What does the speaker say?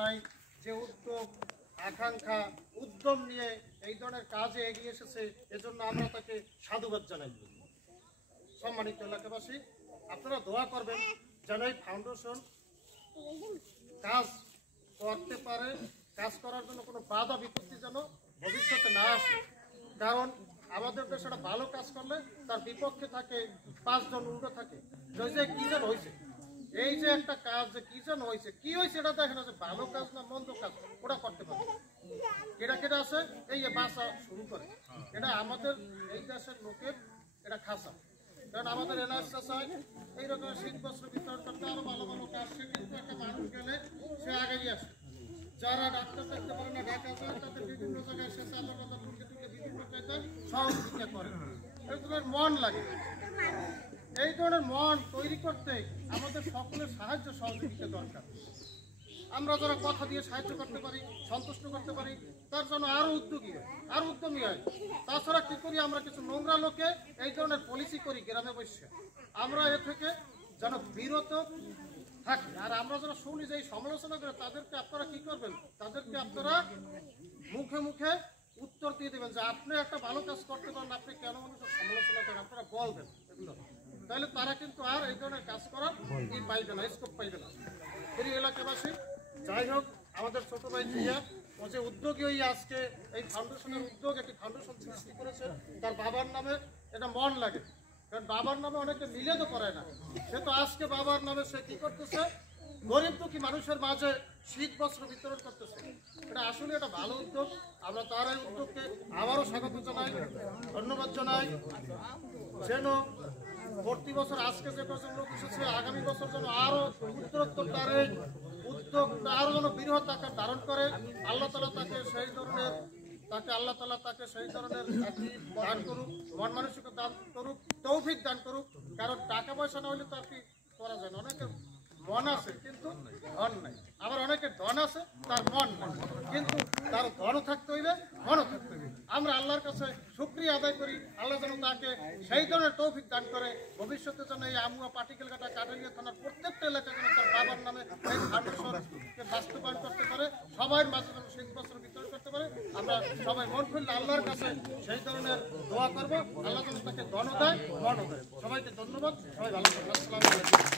নাই, যে উদ্যোগ আকাঙ্ক্ষা উদ্যম নিয়ে এই ধরনের কাজে এগিয়ে এসেছে, এজন্য আমরা তাকে সাধুবাদ জানাই। সম্মানিত এলাকাবাসী, আপনারা দোয়া করবেন যেন এই ফাউন্ডেশন কাজ করতে পারে, কাজ করার জন্য কোনো বাধা বিপত্তি যেন ভবিষ্যতে না আসে। কারণ আমাদের দেশে একটা ভালো কাজ করলে তার বিপক্ষে থাকে 5 জন উল্টো থাকে, যে কি যেন হয়েছে, এই যে একটা কাজ যে কি যেন হয়েছে, কি হয়েছে এটা দেখে না যে ভালো কাজ না মন্দ কাজ, ওটা করতে পারে। কেটা কেটা আছে এই বাসা শুরু করে, এটা আমাদের এই দেশের লোকের এটা খাসা। কারণ আমাদের এলাকা চায় এইরকম শীত বস্ত্র বিতরণ করতে আরো ভালো ভালো কাজ, সে কিন্তু একটা মানুষ গেলে সে আগেই আসে। যারা ডাক্তার দেখতে পারে না, ঢাকা যায়, তাদের বিভিন্ন জায়গায় সে চাদর টাদর টুকে টুকে বিভিন্ন কায়দা সহযোগিতা করে, এই ধরনের মন লাগে। এই ধরনের মন তৈরি করতে আমাদের সকলের সাহায্য সহযোগিতা দরকার। আমরা যারা কথা দিয়ে সাহায্য করতে পারি, সন্তুষ্ট করতে পারি, তার জন্য আরো উদ্যোগী হয়, আরো উদ্যমী হয়। তাছাড়া কি করি আমরা, কিছু নোংরা লোকে এই ধরনের পলিসি করি গ্রামে বসে, আমরা এ থেকে যেন বিরত থাকি। আর আমরা যারা শুনি যে এই সমালোচনা করে, তাদেরকে আপনারা কি করবেন, তাদেরকে আপনারা মুখে মুখে উত্তর দিয়ে দেবেন যে আপনি একটা ভালো কাজ করতে পারেন, আপনি কেন মানুষের সমালোচনা করেন, আপনারা বলবেন এগুলো। তাহলে তারা কিন্তু আর এই ধরনের কাজ করার পাইবে না, স্কোপ পাইবে না। এই এলাকাবাসী, যাই হোক, আমাদের ছোট ভাই জিয়া ও যে উদ্যোগী হয়ে আজকে এই ফাউন্ডেশনের উদ্যোগ, একটি ফাউন্ডেশন সৃষ্টি করেছে তার বাবার নামে, এটা মন লাগে। কারণ বাবার নামে অনেকে মিলে তো করে না, সে তো আজকে বাবার নামে সে কি করতেছে, গরিব দুঃখী মানুষের মাঝে শীত বস্ত্র বিতরণ করতেছে। এটা আসলে একটা ভালো উদ্যোগ, আমরা তার এই উদ্যোগকে আবারও স্বাগত জানাই, ধন্যবাদ জানাই। যেন প্রতি বছর আজকে যে কজন লোক এসেছে, আগামী বছর যেন আরো উত্তরোত্তর তার এই উদ্যোগ আরো যেন বৃহৎ আকার ধারণ করে। আল্লাহ তাআলা তাকে সেই ধরনের দান করুক, মন মানসিকতা দান করুক, তৌফিক দান করুক। কারণ টাকা পয়সা না হলে তো আর কি করা যায় না। অনেকের মন আছে কিন্তু ধন নাই, আবার অনেকের ধন আছে তার মন নাই, কিন্তু তার ধনও থাকতে হইবে, মনও থাকতে হইবে। আমরা আল্লাহর কাছে শুকরিয়া আদায় করি, আল্লাহ যেন তাকে সেই ধরনের তৌফিক দান করে, ভবিষ্যতে যেন এই আমুয়া পাটিকেলঘাটা কাঠালিয়া থানার প্রত্যেকটা এলাকায় যেন তার বাবার নামে এই ফাউন্ডেশনকে বাস্তবায়ন করতে পারে, সবার মাঝে যেন শীত বস্ত্র বিতরণ করতে পারে। আমরা সবাই মন খুললে আল্লাহর কাছে সেই ধরনের দোয়া করবো, আল্লাহ যেন তাকে ধন দেয়, মনও দেয়। সবাইকে ধন্যবাদ, সবাই ভালো থাকবেন। আসসালামু আলাইকুম।